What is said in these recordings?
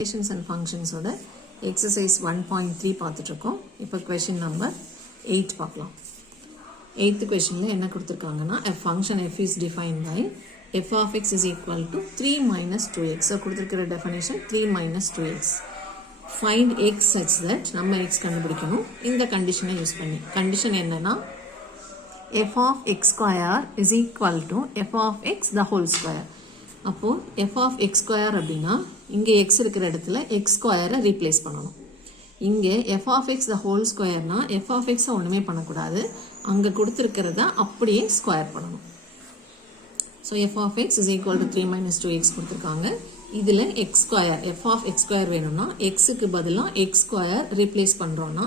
Relations and functions ஓட exercise 1.3 பார்த்துட்டு இருக்கோம். இப்போ question number 8 பார்க்கலாம். 8th questionல என்ன கொடுத்திருக்காங்கன்னா a function f is defined by f of x is equal to 3 minus 2x. So கொடுத்திருக்கிற definition 3 minus 2x. Find x such that நம்ம x கண்டுபிடிக்கணும். இந்த கண்டிஷனை யூஸ் பண்ணி. கண்டிஷன் என்னன்னா f of x square is equal to f of x the whole square. அப்போ f of x square அப்படின்னா இங்கே x இருக்கிற இடத்துல x square ரீப்ளேஸ் பண்ணணும். இங்கே f of x the whole squareனா f of x ஒன்றுமே பண்ணக்கூடாது, அங்கே கொடுத்துருக்கிறத அப்படியே ஸ்கொயர் பண்ணணும். So f of x is equal to 3 minus 2x கொடுத்துருக்காங்க. இதில் x square f of x square வேணும்னா xக்கு பதிலாக x square ரீப்ளேஸ் பண்ணுறோன்னா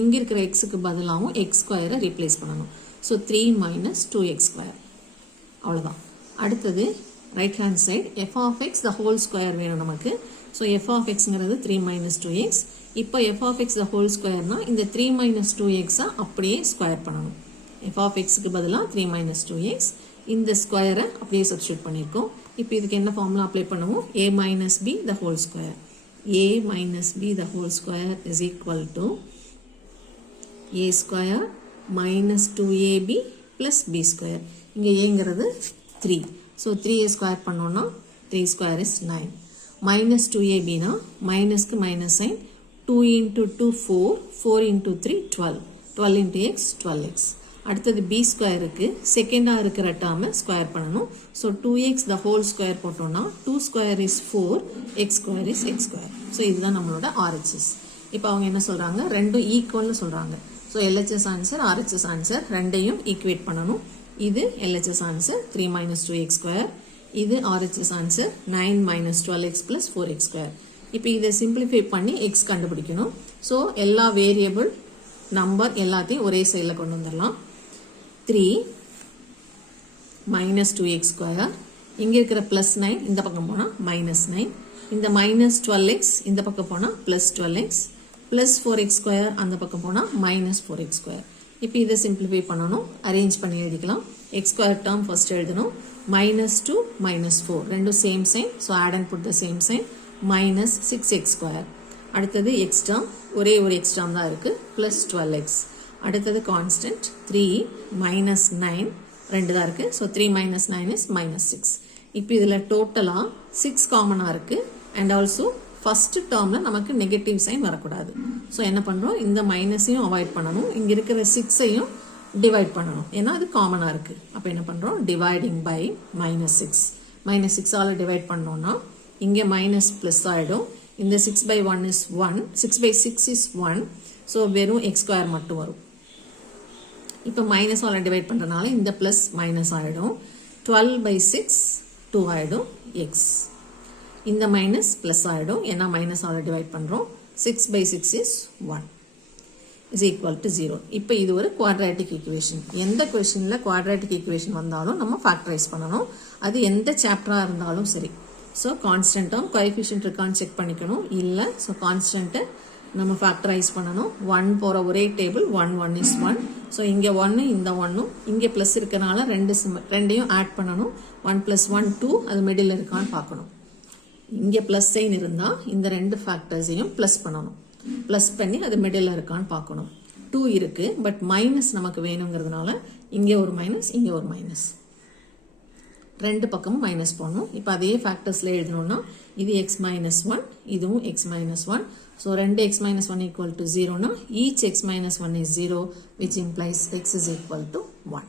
இங்கே இருக்கிற xக்கு பதிலாகவும் x square ரீப்ளேஸ் பண்ணணும். ஸோ 3 minus 2x square அவ்வளோதான். அடுத்தது right hand side f of x the whole square வேணும் நமக்கு. So f of xங்கிறது 3 minus 2x. இப்போ f of x the whole squareனா இந்த 3 minus 2x அப்படியே ஸ்கொயர் பண்ணணும். f of xக்கு பதிலாக 3 minus 2x இந்த ஸ்கொயரை அப்படியே சப்ஸ்டியூட் பண்ணியிருக்கோம். இப்போ இதுக்கு என்ன ஃபார்முலா அப்ளை பண்ணுவோம்? a minus b the whole square. a minus b the whole square is equal to a square minus 2ab plus b square. இங்கே ஏங்கிறது 3. So 3 square பண்ணோன்னா 3 square is 9. Minus 2ab na minus க்கு minus sign 2 into 2 4, 4 into 3 12. 12 into x 12x. அடுத்தது b square இருக்கு, செகண்டா இருக்கிற டேர்மை square பண்ணணும். So 2x the whole square போட்டோம்னா 2 square is 4, x square is x square. So இதுதான் நம்மளோட RHS. இப்போ அவங்க என்ன சொல்றாங்க? ரெண்டும் ஈக்குவல்னு சொல்றாங்க. So LHS answer RHS answer ரெண்டையும் ஈக்குவேட் பண்ணணும். இது LHS answer 3 minus 2x square. இது RHS answer 9 minus 12x plus 4x square. இப்போ இதை simplify பண்ணி x கண்டுபிடிக்கணும். ஸோ எல்லா வேரியபிள் நம்பர் எல்லாத்தையும் ஒரே சைடில் கொண்டு வந்துடலாம். 3 minus 2x square. இங்கே இருக்கிற ப்ளஸ் 9 இந்த பக்கம் போனால் மைனஸ் 9. இந்த மைனஸ் 12x இந்த பக்கம் போனால் plus 12x plus 4x square அந்த பக்கம் போனால் மைனஸ் 4x square. இப்போ இதை சிம்பிளிஃபை பண்ணணும், அரேஞ்ச் பண்ணி எழுதிக்கலாம். x ஸ்கொயர் டேர்ம் ஃபர்ஸ்ட் எழுதணும். minus 2 minus 4 ரெண்டும் same sign. So add and put the same sign. Minus 6x square. அடுத்தது எக்ஸ் டேர்ம், ஒரே ஒரு எக்ஸ் டேர்ம் தான் இருக்குது, ப்ளஸ் 12x. அடுத்தது கான்ஸ்டன்ட் 3 மைனஸ் 9 ரெண்டு தான் இருக்குது. So 3 minus 9 is minus 6. இப்போ இதில் டோட்டலாக 6 காமனாக இருக்குது. அண்ட் ஆல்சோ ஃபர்ஸ்ட் டேர்மில் நமக்கு நெகட்டிவ் சைன் வரக்கூடாது. ஸோ என்ன பண்ணுறோம்? இந்த மைனஸையும் அவாய்ட் பண்ணணும், இங்கே இருக்கிற 6ஐயும் டிவைட் பண்ணணும், ஏன்னா அது காமனாக இருக்குது. அப்போ என்ன பண்ணுறோம்? Dividing by minus 6. மைனஸ் 6ஆல் டிவைட் பண்ணோன்னா இங்கே மைனஸ் ப்ளஸ் ஆகிடும். இந்த 6 by 1 is 1, 6 by 6 is 1. So வெறும் எக்ஸ் ஸ்கொயர் மட்டும் வரும். இப்போ மைனஸால் டிவைட் பண்ணுறதுனால இந்த ப்ளஸ் மைனஸ் ஆகிடும். 12 by 6 2 ஆகிடும் எக்ஸ். இந்த மைனஸ் ப்ளஸ் ஆகிடும், ஏன்னா மைனஸால் டிவைட் பண்ணுறோம். 6 by 6 is 1 is equal to 0. இப்போ இது ஒரு குவாட்ராட்டிக் ஈக்குவேஷன். எந்த கொஷனில் குவாட்ராட்டிக் ஈக்குவேஷன் வந்தாலும் நம்ம ஃபேக்டரைஸ் பண்ணணும், அது எந்த சாப்டராக இருந்தாலும் சரி. ஸோ கான்ஸ்டன்ட்டாக கோஎஃபிஷியன்ட் இருக்கான்னு செக் பண்ணிக்கணும். இல்லை, ஸோ கான்ஸ்டன்ட்டை நம்ம ஃபேக்டரைஸ் பண்ணணும். 1 போகிற ஒரே டேபிள் 1 1 is 1. ஸோ இங்கே 1 இந்த 1 இங்கே ப்ளஸ் இருக்கனால ரெண்டையும் ஆட் பண்ணணும். 1 plus 1 2, அது மிடில் இருக்கான்னு பார்க்கணும். இங்கே ப்ளஸ் சைன் இருந்தால் இந்த ரெண்டு ஃபேக்டர்ஸையும் ப்ளஸ் பண்ணணும். ப்ளஸ் பண்ணி அது மிடில் இருக்கான்னு பார்க்கணும். 2 இருக்குது, பட் மைனஸ் நமக்கு வேணுங்கிறதுனால இங்கே ஒரு மைனஸ் இங்கே ஒரு மைனஸ், ரெண்டு பக்கமும் மைனஸ் போடணும். இப்போ அதே ஃபேக்டர்ஸில் எழுதணும்னா இது x minus 1, இதுவும் x minus 1. ஸோ ரெண்டு x minus 1 equal to 0னா each x minus 1 is 0, which implies x is equal to 1.